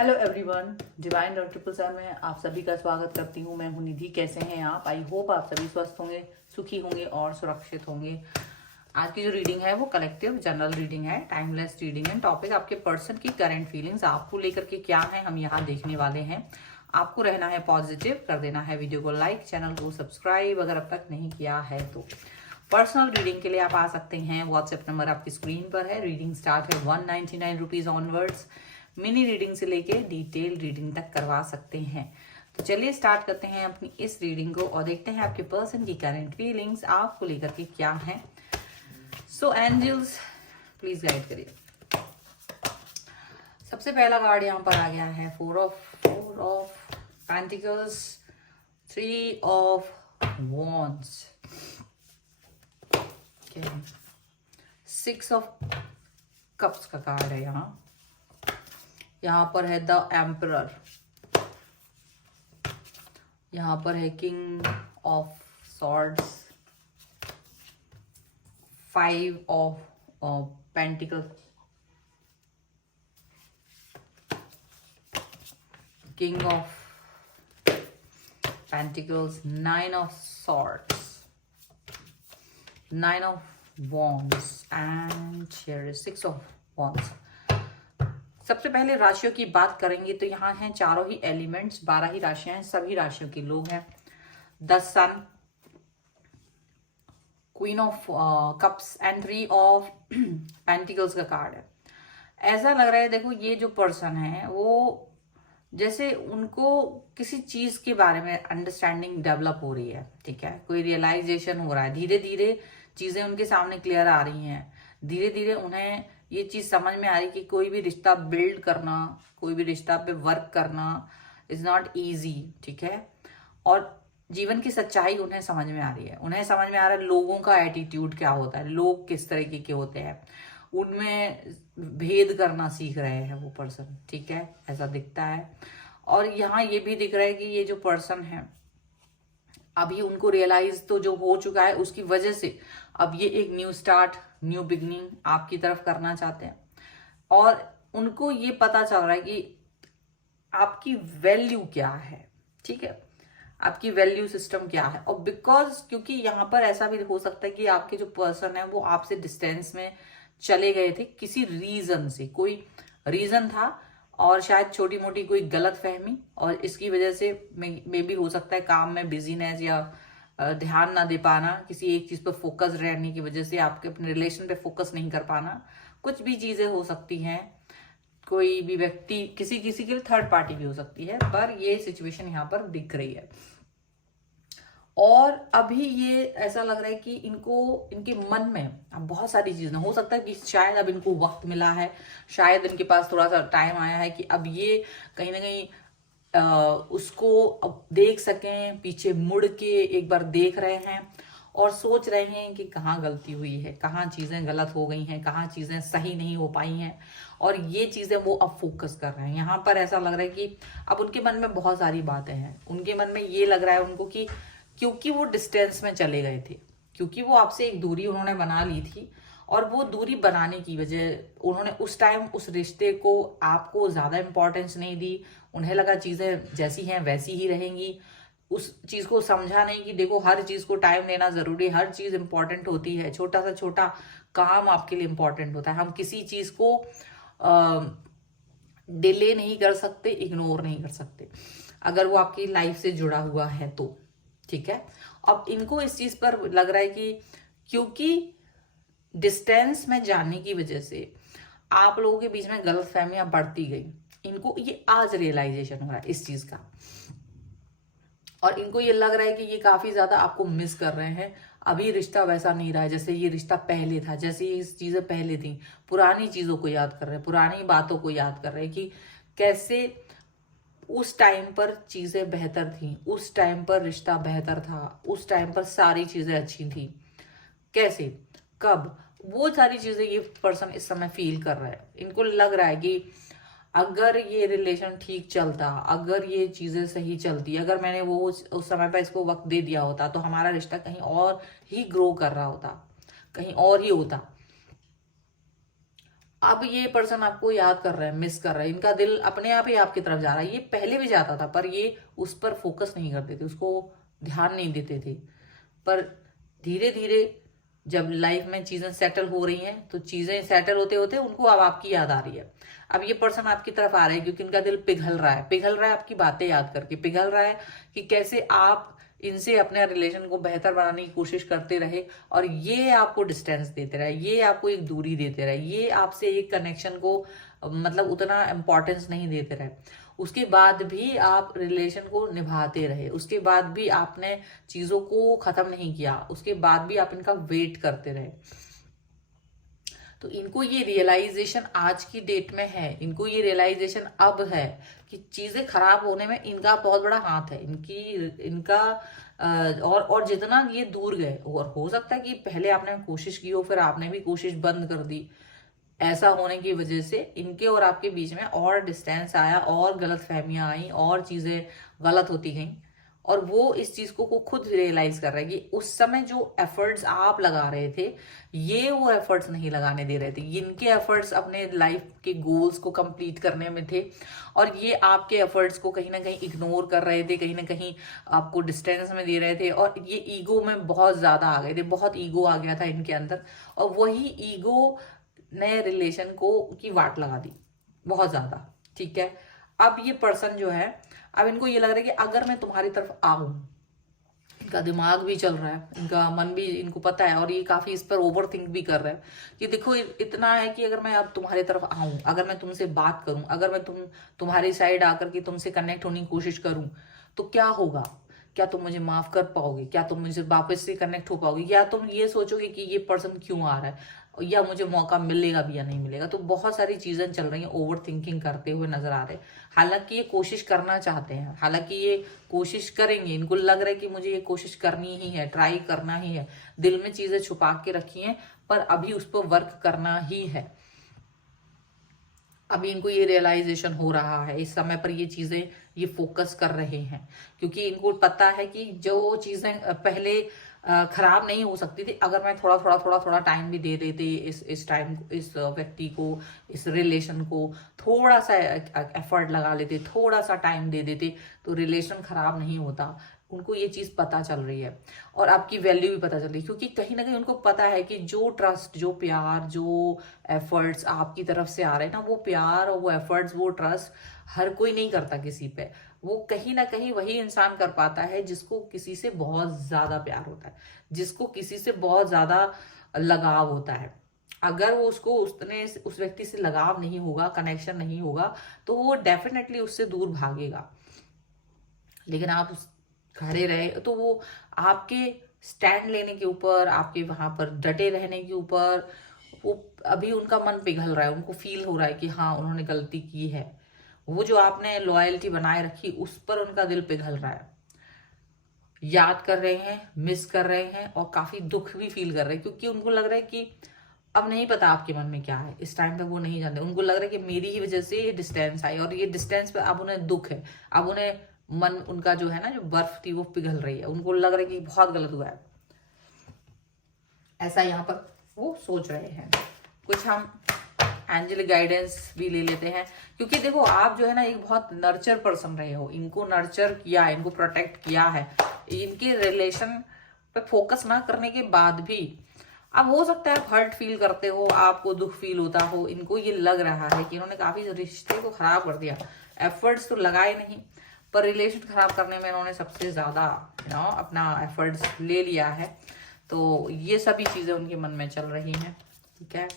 Hello everyone, divine dot triple seven में आप सभी का स्वागत करती हूँ। मैं हूँ निधि। कैसे हैं आप? आई होप आप सभी स्वस्थ होंगे, सुखी होंगे और सुरक्षित होंगे। आज की जो रीडिंग है वो कलेक्टिव जनरल रीडिंग है, टाइमलेस रीडिंग है। टॉपिक आपके पर्सन की करंट फीलिंग्स आपको लेकर के क्या है हम यहाँ देखने वाले हैं। आपको रहना है पॉजिटिव, कर देना है वीडियो को लाइक, चैनल को सब्सक्राइब अगर अब तक नहीं किया है तो। पर्सनल रीडिंग के लिए आप आ सकते हैं, व्हाट्सएप नंबर आपकी स्क्रीन पर है। रीडिंग स्टार्ट है 199 रुपीज ऑनवर्ड्स। मिनी रीडिंग से लेके डिटेल रीडिंग तक करवा सकते हैं। तो चलिए स्टार्ट करते हैं अपनी इस रीडिंग को और देखते हैं आपके पर्सन की करंट फीलिंग्स आपको लेकर के क्या है। सो एंजल्स प्लीज गाइड करिए। सबसे पहला कार्ड यहाँ पर आ गया है four of pentacles, 3 of wands, 6 of cups का कार्ड है। यहाँ पर है द एम्परर, यहाँ पर है king of swords, 5 of pentacle, king of pentacles, 9 of swords, 9 of wands and here is 6 of wands। सबसे पहले राशियों की बात करेंगे तो यहाँ हैं चारों ही एलिमेंट्स, 12 ही राशियां हैं, सभी राशियों के लोग हैं। The sun, queen of cups and 3 of pentacles का कार्ड है। ऐसा लग रहा है, देखो ये जो पर्सन है वो जैसे उनको किसी चीज के बारे में अंडरस्टैंडिंग डेवलप हो रही है, ठीक है, कोई रियलाइजेशन हो रहा है। धीरे धीरे चीजें उनके सामने क्लियर आ रही हैं। धीरे धीरे उन्हें ये चीज समझ में आ रही कि कोई भी रिश्ता बिल्ड करना, कोई भी रिश्ता पे वर्क करना इज नॉट इजी, ठीक है। और जीवन की सच्चाई उन्हें समझ में आ रही है। उन्हें समझ में आ रहा है लोगों का एटीट्यूड क्या होता है, लोग किस तरीके के होते हैं, उनमें भेद करना सीख रहे हैं वो पर्सन, ठीक है, ऐसा दिखता है। और यहाँ ये भी दिख रहा है कि ये जो पर्सन है अभी उनको रियलाइज तो जो हो चुका है उसकी वजह से अब ये एक न्यू स्टार्ट, न्यू बिगनिंग आपकी तरफ करना चाहते हैं। और उनको ये पता चल रहा है कि आपकी वैल्यू क्या है, ठीक है, आपकी वैल्यू सिस्टम क्या है। और बिकॉज क्योंकि यहाँ पर ऐसा भी हो सकता है कि आपके जो पर्सन है वो आपसे डिस्टेंस में चले गए थे किसी रीजन से, कोई रीजन था और शायद छोटी मोटी कोई गलत फहमी, और इसकी वजह से मे भी हो सकता है काम में बिजीनेस या ध्यान ना दे पाना, किसी एक चीज पर फोकस रहने की वजह से आपके अपने रिलेशन पे फोकस नहीं कर पाना, कुछ भी चीजें हो सकती हैं। कोई भी व्यक्ति किसी किसी के लिए थर्ड पार्टी भी हो सकती है, पर ये सिचुएशन यहाँ पर दिख रही है। और अभी ये ऐसा लग रहा है कि इनको, इनके मन में अब बहुत सारी चीजें, हो सकता है कि शायद अब इनको वक्त मिला है, शायद इनके पास थोड़ा सा टाइम आया है कि अब ये कहीं ना कहीं उसको अब देख सकें, पीछे मुड़ के एक बार देख रहे हैं और सोच रहे हैं कि कहाँ गलती हुई है, कहाँ चीजें गलत हो गई हैं, कहाँ चीजें सही नहीं हो पाई हैं, और ये चीजें वो अब फोकस कर रहे हैं। यहाँ पर ऐसा लग रहा है कि अब उनके मन में बहुत सारी बातें हैं। उनके मन में ये लग रहा है उनको कि क्योंकि वो डिस्टेंस में चले गए थे, क्योंकि वो आपसे एक दूरी उन्होंने बना ली थी, और वो दूरी बनाने की वजह उन्होंने उस टाइम उस रिश्ते को आपको ज्यादा इंपॉर्टेंस नहीं दी। उन्हें लगा चीजें जैसी हैं वैसी ही रहेंगी। उस चीज को समझा नहीं कि देखो हर चीज को टाइम देना जरूरी है, हर चीज इंपॉर्टेंट होती है, छोटा सा छोटा काम आपके लिए इंपॉर्टेंट होता है। हम किसी चीज को डिले नहीं कर सकते, इग्नोर नहीं कर सकते अगर वो आपकी लाइफ से जुड़ा हुआ है तो, ठीक है। अब इनको इस चीज पर लग रहा है कि क्योंकि डिस्टेंस में जाने की वजह से आप लोगों के बीच में गलतफहमियां बढ़ती गई, इनको ये आज रियलाइजेशन हो रहा है इस चीज का। और इनको ये लग रहा है कि ये काफी ज्यादा आपको मिस कर रहे हैं। अभी रिश्ता वैसा नहीं रहा है जैसे ये रिश्ता पहले था, जैसे ये चीजें पहले थी। पुरानी चीजों को याद कर रहे हैं, पुरानी बातों को याद कर रहे हैं कि कैसे उस टाइम पर चीजें बेहतर थी, उस टाइम पर रिश्ता बेहतर था, उस टाइम पर सारी चीजें अच्छी थी। कैसे, कब, वो सारी चीजें ये पर्सन इस समय फील कर रहा है। इनको लग रहा है कि अगर ये रिलेशन ठीक चलता, अगर ये चीजें सही चलती, अगर मैंने वो उस समय पर इसको वक्त दे दिया होता तो हमारा रिश्ता कहीं और ही ग्रो कर रहा होता, कहीं और ही होता। अब ये पर्सन आपको याद कर रहा है, मिस कर रहा है, इनका दिल अपने आप ही आपकी तरफ जा रहा है। ये पहले भी जाता था पर ये उस पर फोकस नहीं करते थे, उसको ध्यान नहीं देते थे। पर धीरे धीरे जब लाइफ में चीजें सेटल हो रही हैं तो चीजें सेटल होते होते उनको अब आपकी याद आ रही है। अब ये पर्सन आपकी तरफ आ रहा है क्योंकि इनका दिल पिघल रहा है, पिघल रहा है आपकी बातें याद करके, पिघल रहा है कि कैसे आप इनसे अपने रिलेशन को बेहतर बनाने की कोशिश करते रहे और ये आपको डिस्टेंस देते रहे, ये आपको एक दूरी देते रहे, ये आपसे एक कनेक्शन को मतलब उतना इम्पोर्टेंस नहीं देते रहे। उसके बाद भी आप रिलेशन को निभाते रहे, उसके बाद भी आपने चीजों को खत्म नहीं किया, उसके बाद भी आप इनका वेट करते रहे। तो इनको ये रियलाइजेशन आज की डेट में है, इनको ये रियलाइजेशन अब है कि चीजें खराब होने में इनका बहुत बड़ा हाथ है, इनका और जितना ये दूर गए, और हो सकता है कि पहले आपने कोशिश की हो फिर आपने भी कोशिश बंद कर दी, ऐसा होने की वजह से इनके और आपके बीच में और डिस्टेंस आया और गलत फहमियां आई और चीजें गलत होती गई। और वो इस चीज को खुद रियलाइज कर रहे हैं कि उस समय जो एफर्ट्स आप लगा रहे थे ये वो एफर्ट्स नहीं लगाने दे रहे थे, इनके एफर्ट्स अपने लाइफ के गोल्स को कंप्लीट करने में थे और ये आपके एफर्ट्स को कहीं ना कहीं इग्नोर कर रहे थे, कहीं ना कहीं आपको डिस्टेंस में दे रहे थे और ये ईगो में बहुत ज्यादा आ गए थे, बहुत ईगो आ गया था इनके अंदर और वही ईगो नए रिलेशन को की वाट लगा दी बहुत ज्यादा। ठीक है, अब ये पर्सन जो है, अब इनको ये लग रहा है कि अगर मैं तुम्हारी तरफ आऊं, इनका दिमाग भी चल रहा है, इनका मन भी, इनको पता है और ये काफी इस पर ओवर थिंक भी कर रहा है कि देखो इतना है कि अगर मैं अब तुम्हारी तरफ आऊं, अगर मैं तुमसे बात करूं, अगर मैं तुम्हारी साइड आकर के तुमसे कनेक्ट होने की कोशिश करूं तो क्या होगा, क्या तुम मुझे माफ कर पाओगे, क्या तुम मुझे वापस से कनेक्ट हो पाओगे, या तुम ये सोचोगे कि ये पर्सन क्यों आ रहा है या मुझे मौका मिलेगा भी या नहीं मिलेगा। तो बहुत सारी चीजें चल रही हैं, ओवर थिंकिंग करते हुए नजर आ रहे हैं। हालांकि ये कोशिश करना चाहते हैं, हालांकि ये कोशिश करेंगे, इनको लग रहा है कि मुझे ये कोशिश करनी ही है, ट्राई करना ही है, दिल में चीजें छुपा के रखी हैं पर अभी उस पर वर्क करना ही है। अभी इनको ये रियलाइजेशन हो रहा है, इस समय पर ये चीजें ये फोकस कर रहे हैं क्योंकि इनको पता है कि जो चीजें पहले खराब नहीं हो सकती थी, अगर मैं थोड़ा थोड़ा थोड़ा थोड़ा टाइम भी दे देते इस टाइम इस व्यक्ति को, इस रिलेशन को थोड़ा सा एफर्ट लगा लेते, थोड़ा सा टाइम दे देते तो रिलेशन खराब नहीं होता। उनको ये चीज पता चल रही है और आपकी वैल्यू भी पता चल रही है क्योंकि कहीं ना कहीं उनको पता है कि जो ट्रस्ट, जो प्यार, जो एफर्ट्स आपकी तरफ से आ रहे हैं ना, वो प्यार और वो एफर्ट्स, वो ट्रस्ट हर कोई नहीं करता किसी पे। वो कहीं ना कहीं वही इंसान कर पाता है जिसको किसी से बहुत ज्यादा प्यार होता है, जिसको किसी से बहुत ज्यादा लगाव होता है। अगर वो उसको उस व्यक्ति से लगाव नहीं होगा, कनेक्शन नहीं होगा तो वो डेफिनेटली उससे दूर भागेगा। लेकिन आप खड़े रहे तो वो आपके स्टैंड लेने के ऊपर, आपके वहां पर डटे रहने के ऊपर, वो अभी उनका मन पिघल रहा है, उनको फील हो रहा है कि हाँ उन्होंने गलती की है। वो जो आपने लॉयल्टी बनाए रखी उस पर उनका दिल पिघल रहा है, याद कर रहे हैं, मिस कर रहे हैं और काफी दुख भी फील कर रहे हैं क्योंकि उनको लग रहा है कि अब नहीं पता आपके मन में क्या है, इस टाइम पे वो नहीं जानते। उनको लग रहा है कि मेरी ही वजह से ये डिस्टेंस आई और ये डिस्टेंस पे अब उन्हें दुख है, अब उन्हें मन, उनका जो है ना, जो बर्फ थी वो पिघल रही है, उनको लग रहा है कि बहुत गलत हुआ है, ऐसा यहाँ पर वो सोच रहे हैं। कुछ हम एंजल गाइडेंस भी ले लेते हैं क्योंकि देखो आप जो है ना एक बहुत नर्चर पर्सन रहे हो, इनको नर्चर किया है, इनको प्रोटेक्ट किया है, इनके रिलेशन पे फोकस ना करने के बाद भी अब हो सकता है आप हर्ट फील करते हो, आपको दुख फील होता हो, इनको ये लग रहा है कि इन्होंने काफी रिश्ते को खराब कर दिया, एफर्ट्स तो लगाए नहीं पर रिलेशन खराब करने में इन्होंने सबसे ज्यादा अपना एफर्ट्स ले लिया है। तो ये सभी चीजें उनके मन में चल रही हैं। ठीक है,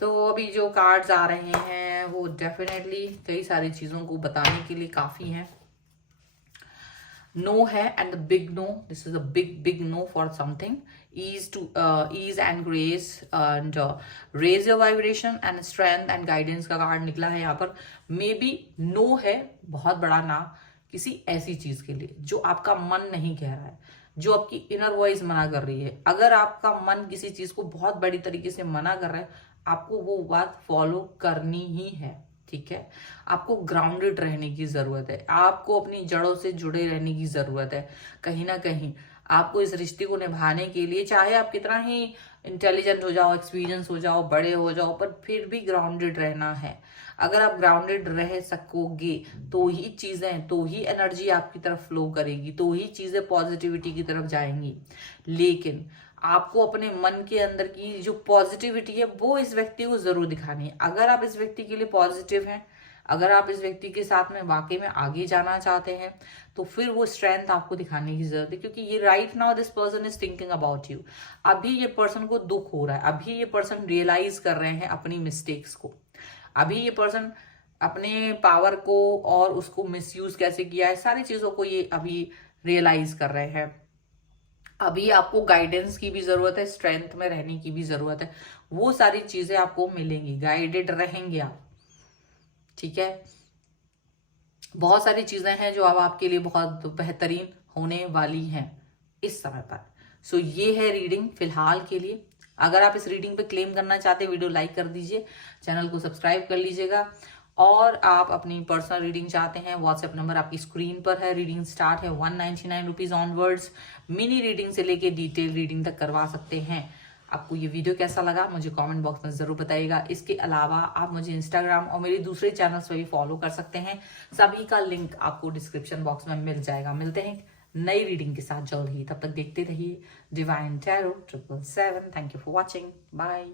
तो अभी जो कार्ड्स आ रहे हैं वो डेफिनेटली कई सारी चीजों को बताने के लिए काफी हैं। नो है and the big no, this is a big big no for something, ease and grace and raise your vibration and strength and guidance का कार्ड निकला है यहाँ पर। मे बी नो है, बहुत बड़ा ना किसी ऐसी चीज के लिए जो आपका मन नहीं कह रहा है, जो आपकी इनर वॉइस मना कर रही है। अगर आपका मन किसी चीज को बहुत बड़ी तरीके से मना कर रहा है, आपको वो बात फॉलो करनी ही है। ठीक है, आपको ग्राउंडेड रहने की जरूरत है, आपको अपनी जड़ों से जुड़े रहने की जरूरत है। कहीं ना कहीं आपको इस रिश्ते को निभाने के लिए, चाहे आप कितना ही इंटेलिजेंट हो जाओ, एक्सपीरियंस हो जाओ, बड़े हो जाओ, पर फिर भी ग्राउंडेड रहना है। अगर आप ग्राउंडेड रह सकोगे तो ही चीजें, तो ही एनर्जी आपकी तरफ फ्लो करेगी, तो ही चीजें पॉजिटिविटी की तरफ जाएंगी। लेकिन आपको अपने मन के अंदर की जो पॉजिटिविटी है वो इस व्यक्ति को जरूर दिखानी है। अगर आप इस व्यक्ति के लिए पॉजिटिव हैं, अगर आप इस व्यक्ति के साथ में वाकई में आगे जाना चाहते हैं, तो फिर वो स्ट्रेंथ आपको दिखाने की जरूरत है। क्योंकि ये right now this person is thinking about you. अभी ये पर्सन को दुख हो रहा है, अभी ये पर्सन रियलाइज कर रहे हैं अपनी मिस्टेक्स को, अभी ये पर्सन अपने पावर को और उसको मिसयूज कैसे किया है, सारी चीजों को ये अभी रियलाइज कर रहे हैं। अभी आपको गाइडेंस की भी जरूरत है, स्ट्रेंथ में रहने की भी जरूरत है। वो सारी चीजें आपको मिलेंगी, गाइडेड रहेंगे आप, ठीक है। बहुत सारी चीजें हैं जो अब आपके लिए बहुत बेहतरीन होने वाली हैं इस समय पर। सो ये है रीडिंग फिलहाल के लिए। अगर आप इस रीडिंग पे क्लेम करना चाहते हैं, वीडियो लाइक कर दीजिए, चैनल को सब्सक्राइब कर लीजिएगा। और आप अपनी पर्सनल रीडिंग चाहते हैं, व्हाट्सएप नंबर आपकी स्क्रीन पर है। रीडिंग स्टार्ट है 199 रुपीज ऑनवर्ड्स। मिनी रीडिंग से लेके डिटेल रीडिंग तक करवा सकते हैं। आपको ये वीडियो कैसा लगा मुझे कमेंट बॉक्स में जरूर बताइएगा। इसके अलावा आप मुझे इंस्टाग्राम और मेरे दूसरे चैनल्स पर भी फॉलो कर सकते हैं। सभी का लिंक आपको डिस्क्रिप्शन बॉक्स में मिल जाएगा। मिलते हैं नई रीडिंग के साथ जल्द ही, तब तक देखते रहिए divine tarot 777। Thank you for watching, bye.